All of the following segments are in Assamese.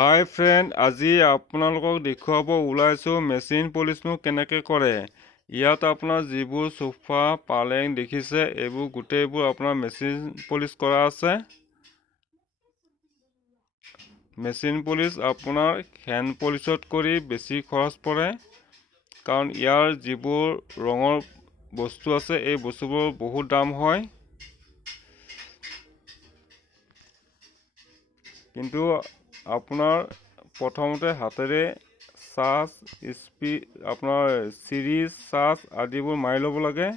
হাই ফ্ৰেণ্ড, আজি আপোনালোকক দেখুৱাব ওলাইছোঁ মেচিন পলিচনো কেনেকৈ কৰে। ইয়াত আপোনাৰ যিবোৰ সোফা পালেং দেখিছে এইবোৰ গোটেইবোৰ আপোনাৰ মেচিন পলিচ কৰা আছে। মেচিন পলিচ আপোনাৰ হেণ্ড পলিচত কৰি বেছি খৰচ পৰে, কাৰণ ইয়াৰ যিবোৰ ৰঙৰ বস্তু আছে এই বস্তুবোৰ বহুত দাম হয়। কিন্তু আপোনাৰ প্ৰথমতে হাতেৰে চাচ আপোনাৰ চিৰিজ চাচ আদিবোৰ মাৰি ল'ব লাগে।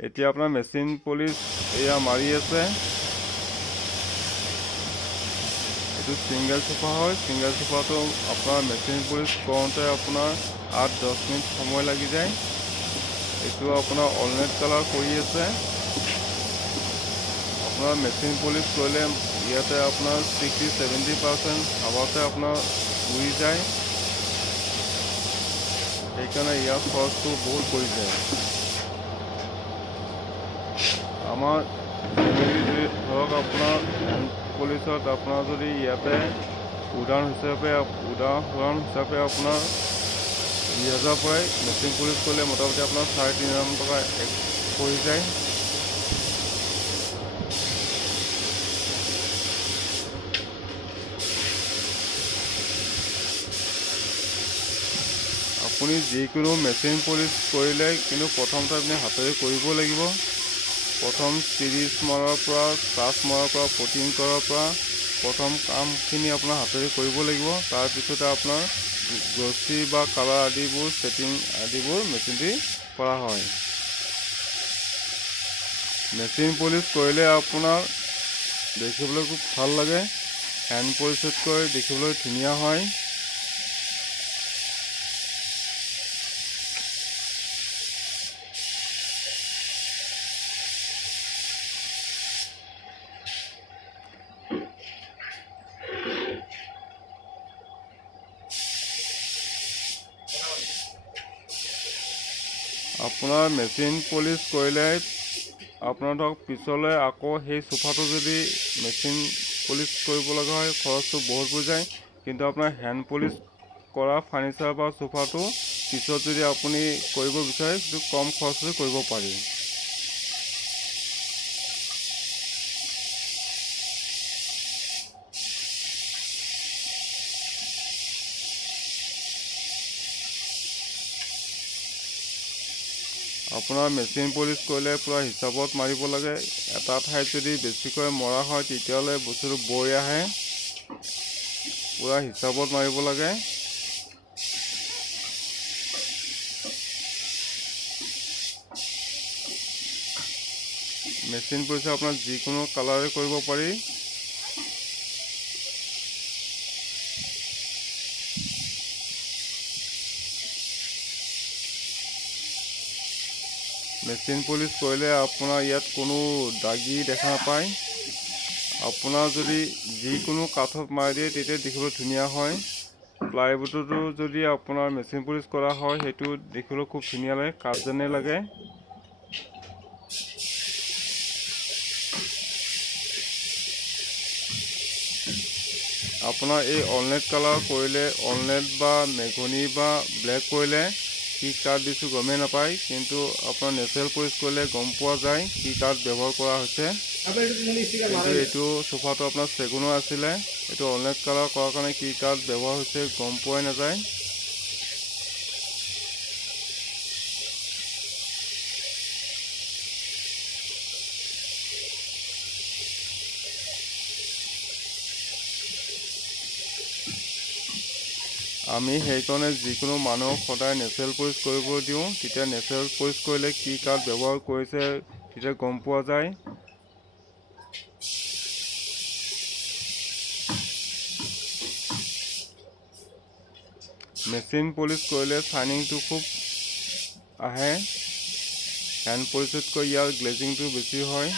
এতিয়া আপোনাৰ মেচিন পলিচ এয়া মাৰি আছে। এইটো চিংগল সোফা হয়। চিংগল সোফাটো আপোনাৰ মেচিন পলিচ কৰোঁতে আপোনাৰ 8-10 মিনিট সময় লাগি যায়। এইটো আপোনাৰ অলনেট কালাৰ কৰি আছে। আপোনাৰ মেচিন পলিচ কৰিলে ইয়াতে আপোনাৰ 60-70% হাৱাতে আপোনাৰ উৰি যায়, সেইকাৰণে ইয়াৰ খৰচটো বহুত পৰি যায়। আমাৰ ফেমিলি যদি ধৰক আপোনাৰ হেণ্ড পলিচত আপোনাৰ যদি ইয়াতে উদাহৰণ হিচাপে আপোনাৰ 20,000 পৰাই মেচিন পলিচ কৰিলে মোটামুটি আপোনাৰ 3,500 টকা পৰি যায়। আপুনি যিকোনো মেচিন পলিচ কৰিলে কিন্তু প্ৰথমতে আপুনি হাতেৰে কৰিব লাগিব। প্ৰথম চিৰিজ মৰাৰ পৰা চাচ মৰাৰ পৰা পটিং কৰাৰ পৰা প্ৰথম কামখিনি আপোনাৰ হাতেৰে কৰিব লাগিব। তাৰপিছতে আপোনাৰ গ্লছি বা কালাৰ আদিবোৰ ছেটিং আদিবোৰ মেচিন দি কৰা হয়। মেচিন পলিচ কৰিলে আপোনাৰ দেখিবলৈ খুব ভাল লাগে। হেণ্ড পলিচতকৈ দেখিবলৈ ধুনীয়া হয়। আপোনাৰ মেচিন পলিচ কৰিলে আপোনাৰ ধৰক পিছলৈ আকৌ সেই সোফাটো যদি মেচিন পলিচ কৰিব লগা হয় খৰচটো বহুত পৰি যায়। কিন্তু আপোনাৰ হেণ্ড পলিচ কৰা ফাৰ্নিচাৰ বা সোফাটো পিছত যদি আপুনি কৰিব বিচাৰে সেইটো কম খৰচতে কৰিব পাৰি। আপোনাৰ মেচিন পলিচ কৰিলে পূৰা হিচাপত মাৰিব লাগে। এটা ঠাইত যদি বেছিকৈ মৰা হয় তেতিয়াহ'লে বস্তুটো বৈ আহে। পূৰা হিচাপত মাৰিব লাগে। মেচিন পলিচ আপোনাৰ যিকোনো কালাৰে কৰিব পাৰি। মেচিন পলিচ কৰিলে আপোনাৰ ইয়াত কোনো দাগি দেখা নাপায়। আপোনাৰ যদি যিকোনো কাঠত মাৰি দিয়ে তেতিয়া দেখিবলৈ ধুনীয়া হয়। প্লাইবোৰ্ডতো যদি আপোনাৰ মেচিন পলিচ কৰা হয় সেইটো দেখিবলৈ খুব ধুনীয়া লাগে, কাঠ যেনে লাগে। আপোনাৰ এই অলনেট কালাৰ কৰিলে অলনেট বা মেগনি বা ব্লেক কৰিলে কি কাঠ দিছোঁ গমেই নাপায়, কিন্তু আপোনাৰ নেচাৰেল পলিচ কৰিলে গম পোৱা যায় কি কাঠ ব্যৱহাৰ কৰা হৈছে। কিন্তু এইটো সোফাটো আপোনাৰ চেগুনৰ আছিলে, এইটো অলনেট কালাৰ কৰাৰ কাৰণে কি কাঠ ব্যৱহাৰ হৈছে গম পোৱাই নাযায়। আমি সেইকাৰণে যিকোনো মানুহক সদায় নেচাৰেল পলিচ কৰিব দিওঁ। তেতিয়া নেচাৰেল পলিচ কৰিলে কি কাঠ ব্যৱহাৰ কৰিছে তেতিয়া গম পোৱা যায়। মেচিন পলিচ কৰিলে চাইনিংটো খুব আহে। হেণ্ড পলিচতকৈ ইয়াৰ গ্লেজিংটো বেছি হয়।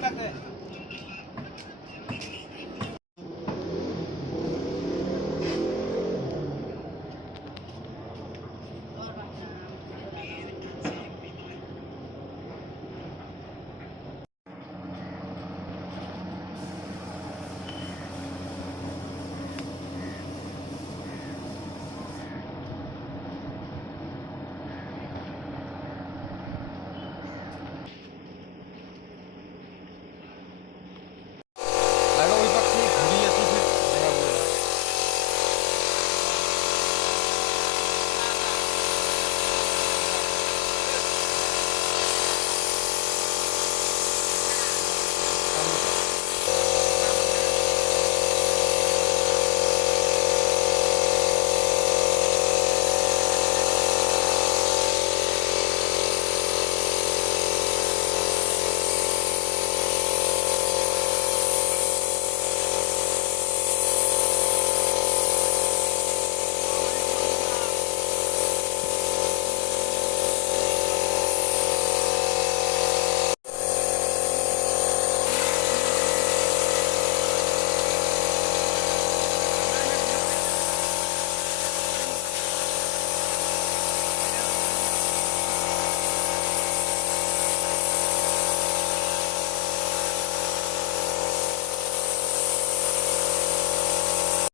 এটা দে